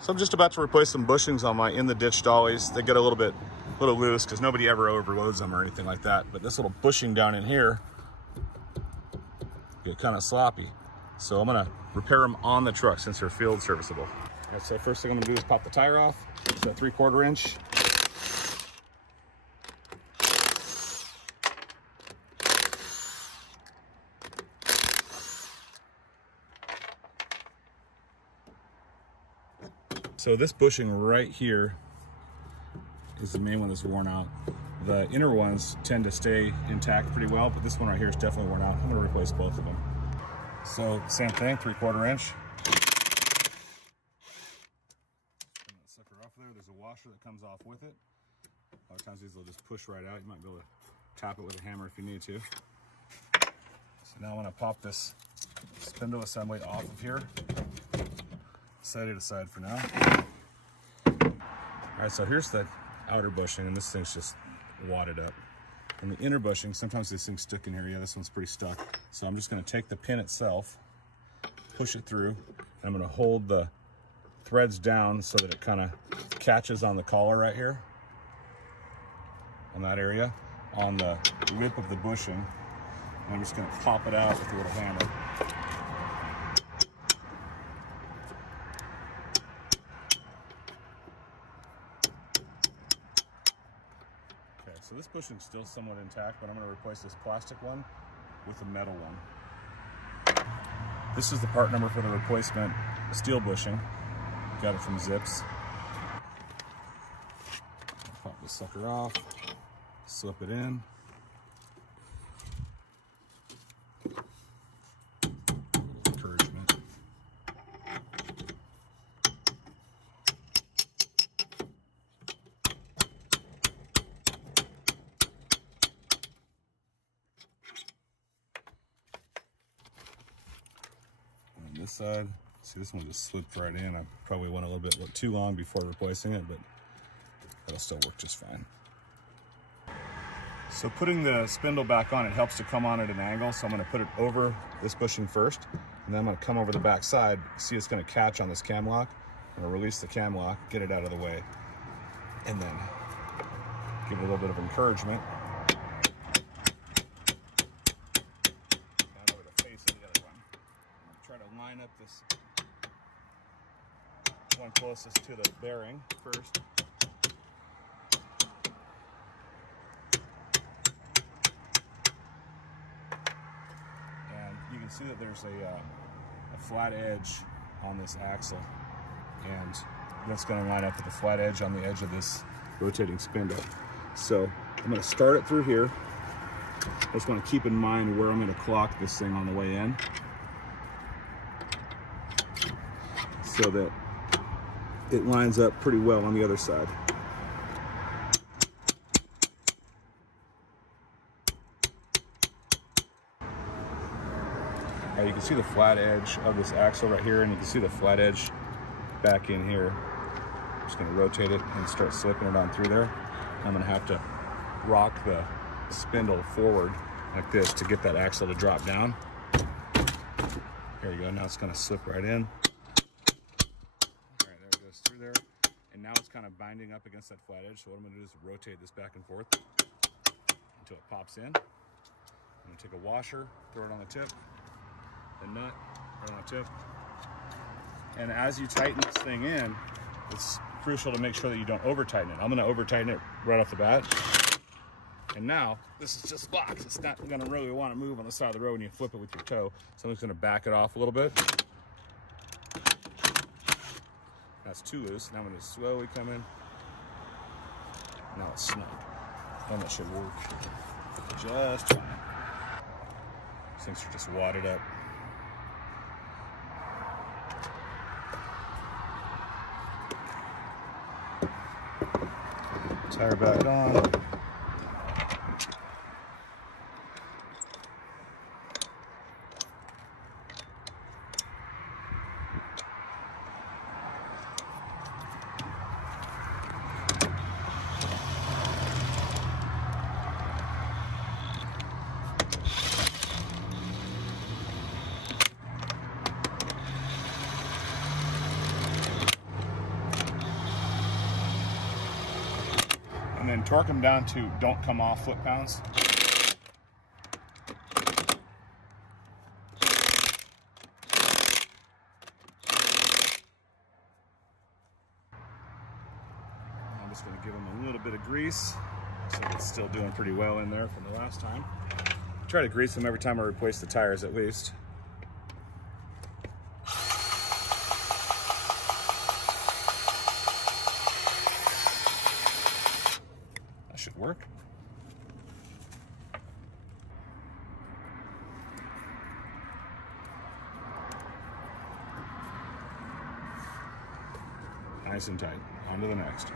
So I'm just about to replace some bushings on my In The Ditch Dollies. They get a little loose because nobody ever overloads them or anything like that. But this little bushing down in here get kind of sloppy. So I'm gonna repair them on the truck since they're field serviceable. All right, so first thing I'm gonna do is pop the tire off. It's a 3/4 inch. So this bushing right here is the main one that's worn out. The inner ones tend to stay intact pretty well, but this one right here is definitely worn out. I'm gonna replace both of them. So same thing, 3/4 inch. That sucker off there. There's a washer that comes off with it. A lot of times these will just push right out. You might be able to tap it with a hammer if you need to. So now I'm gonna pop this spindle assembly off of here. Set it aside for now. All right, so here's the outer bushing, and this thing's just wadded up. And the inner bushing, sometimes these things stick in here. Yeah, this one's pretty stuck. So I'm just gonna take the pin itself, push it through, and I'm gonna hold the threads down so that it kind of catches on the collar right here, on that area, on the lip of the bushing. And I'm just gonna pop it out with a little hammer. So this bushing's still somewhat intact, but I'm gonna replace this plastic one with a metal one. This is the part number for the replacement steel bushing. Got it from Zips. Pop this sucker off, slip it in. Encouragement. This side, see, this one just slipped right in. I probably went a little bit too long before replacing it, but it'll still work just fine. So putting the spindle back on, it helps to come on at an angle. So I'm going to put it over this bushing first, and then I'm going to come over the back side. See, it's going to catch on this cam lock. I'm going to release the cam lock, get it out of the way, and then give it a little bit of encouragement. Try to line up this one closest to the bearing first. And you can see that there's a flat edge on this axle, and that's going to line up with the flat edge on the edge of this rotating spindle. So I'm going to start it through here. I just want to keep in mind where I'm going to clock this thing on the way in, so that it lines up pretty well on the other side. Now you can see the flat edge of this axle right here, and you can see the flat edge back in here. I'm just gonna rotate it and start slipping it on through there. I'm gonna have to rock the spindle forward like this to get that axle to drop down. There you go, now it's gonna slip right in. Through there, and now it's kind of binding up against that flat edge. So what I'm going to do is rotate this back and forth until it pops in. I'm going to take a washer, throw it on the tip, the nut right on the tip, and as you tighten this thing in, it's crucial to make sure that you don't over tighten it. I'm going to over tighten it right off the bat, and now this is just locked. It's not going to really want to move on the side of the road when you flip it with your toe, so I'm just going to back it off a little bit. That's too loose. Now I'm going to slowly come in. Now it's snug. And that should work just fine. These things are just wadded up. Tire back on. and then torque them down to don't come off foot-pounds. I'm just going to give them a little bit of grease so it's still doing pretty well in there from the last time. Try to grease them every time I replace the tires at least. That should work. Nice and tight. On to the next.